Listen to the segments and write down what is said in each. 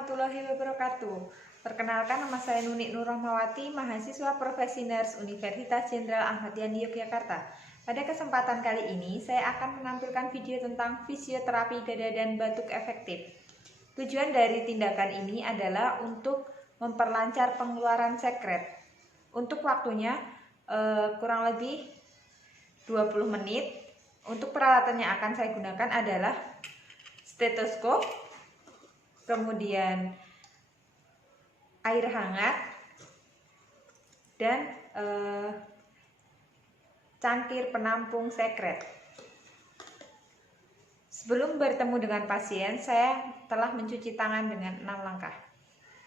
warahmatullahi wabarakatuh. Perkenalkan, nama saya Nunik Nur Rahmawati, mahasiswa profesi nurse Universitas Jenderal Ahmad Yani Yogyakarta. Pada kesempatan kali ini, saya akan menampilkan video tentang fisioterapi dada dan batuk efektif. Tujuan dari tindakan ini adalah untuk memperlancar pengeluaran sekret. Untuk waktunya kurang lebih 20 menit. Untuk peralatan yang akan saya gunakan adalah stetoskop, kemudian air hangat, dan cangkir penampung sekret. Sebelum bertemu dengan pasien, saya telah mencuci tangan dengan 6 langkah.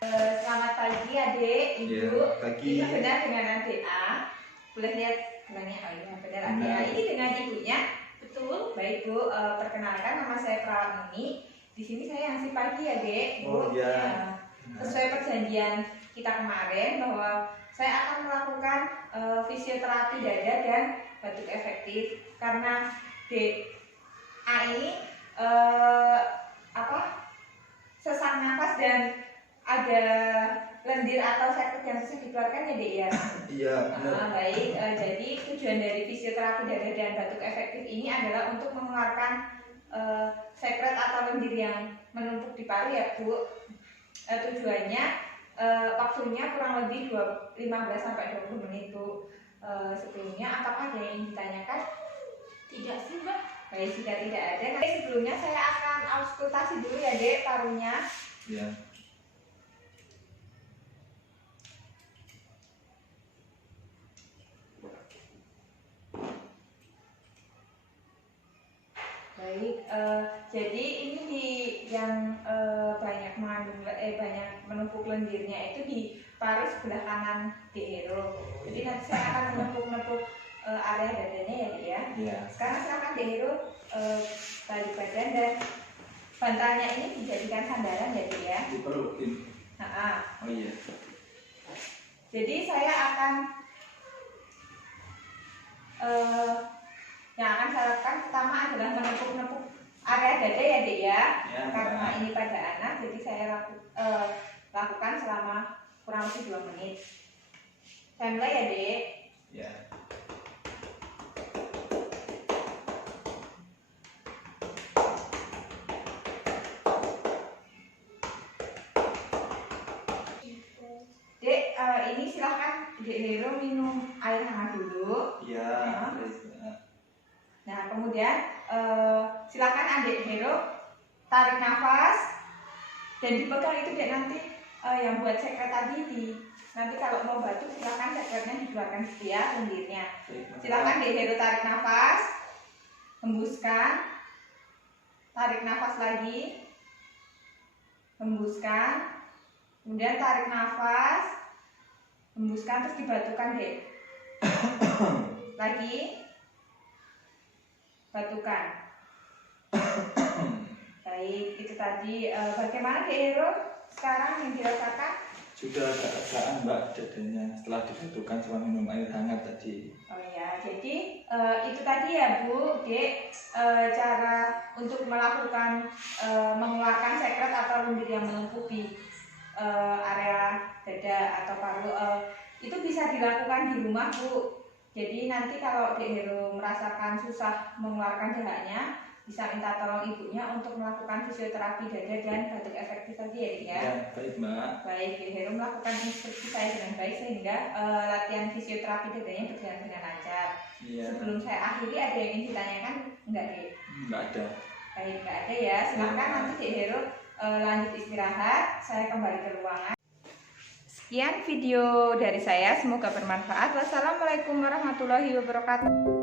Selamat pagi adik, ibu. Ya, pagi. Ini benar dengan adik A. Boleh lihat gelarnya? Oh iya, benar adik A. Ini dengan ibunya. Betul, baik Bu. Perkenalkan, nama saya Perawat Nuni. Di sini saya yang si pagi ya, Dek. Bu. Oh iya. Sesuai perjanjian kita kemarin bahwa saya akan melakukan fisioterapi dada dan batuk efektif karena Dek A ini sesak nafas dan ada lendir atau sekret yang susah dikeluarkan ya, Dek ya. Iya, benar. Baik, jadi tujuan dari fisioterapi dada dan batuk efektif ini adalah untuk mengeluarkan sekret atau lendir yang menumpuk di paru ya, Bu. Tujuannya waktunya kurang lebih 15-20 menit, Bu. Sebelumnya apakah ada yang ditanyakan? Tidak sih, Mbak. Baik, jika tidak ada, nanti sebelumnya saya akan auskultasi dulu ya, Dek, parunya. Iya. Baik, jadi ini yang banyak mengandung banyak menumpuk lendirnya itu di paru sebelah kanan Dehero. Jadi nanti saya akan menepuk-nepuk area dadanya ya, Dek ya. Iya. Sekarang silakan Dehero balik badan dan bantalnya ini dijadikan sandaran ya, Dek ya. Dipelukin. Oh iya. Jadi saya akan yang akan saya lakukan pertama adalah menepuk-nepuk area dada ya, Dek ya. Ya, Karena ini pada anak, jadi saya lakukan selama kurang lebih 2 menit. Saya mulai ya, Dek. Ya. Dek, ini silahkan Dek Hero minum air hangat dulu. Iya. Nah, kemudian silakan adik Hero tarik nafas dan dipegang itu, Dek, nanti yang buat sekret tadi nanti kalau mau batuk silakan sekretnya dikeluarkan setiap lendirnya. Silakan Dek Hero tarik nafas, hembuskan, tarik nafas lagi, hembuskan, kemudian tarik nafas, hembuskan, terus dibatukan, Dek. Lagi batukan. Baik, itu tadi. Bagaimana Dek Hero sekarang yang dirasakan? Sudah agak-agakan, Mbak, dadanya setelah dibatukan sama minum air hangat tadi. Oh ya, jadi itu tadi ya, Bu, Dek, cara untuk melakukan mengeluarkan sekret atau lendir yang menumpuk di area dada atau paru. Itu bisa dilakukan di rumah, Bu. Jadi nanti kalau Dek Hero merasakan susah mengeluarkan dahaknya, bisa minta tolong ibunya untuk melakukan fisioterapi dada dan batuk efektif tadi ya, Dek ya. Ya, baik, Mbak. Baik, Dek Hero melakukan instruksi saya dengan baik sehingga latihan fisioterapi dadanya berjalan dengan lancar. Iya. Sebelum saya akhiri, ada yang ingin ditanyakan? Enggak, Dek? Enggak ada. Baik, enggak ada ya. Silahkan nanti Dek Hero lanjut istirahat. Saya kembali ke ruangan. Sekian video dari saya, semoga bermanfaat. Wassalamualaikum warahmatullahi wabarakatuh.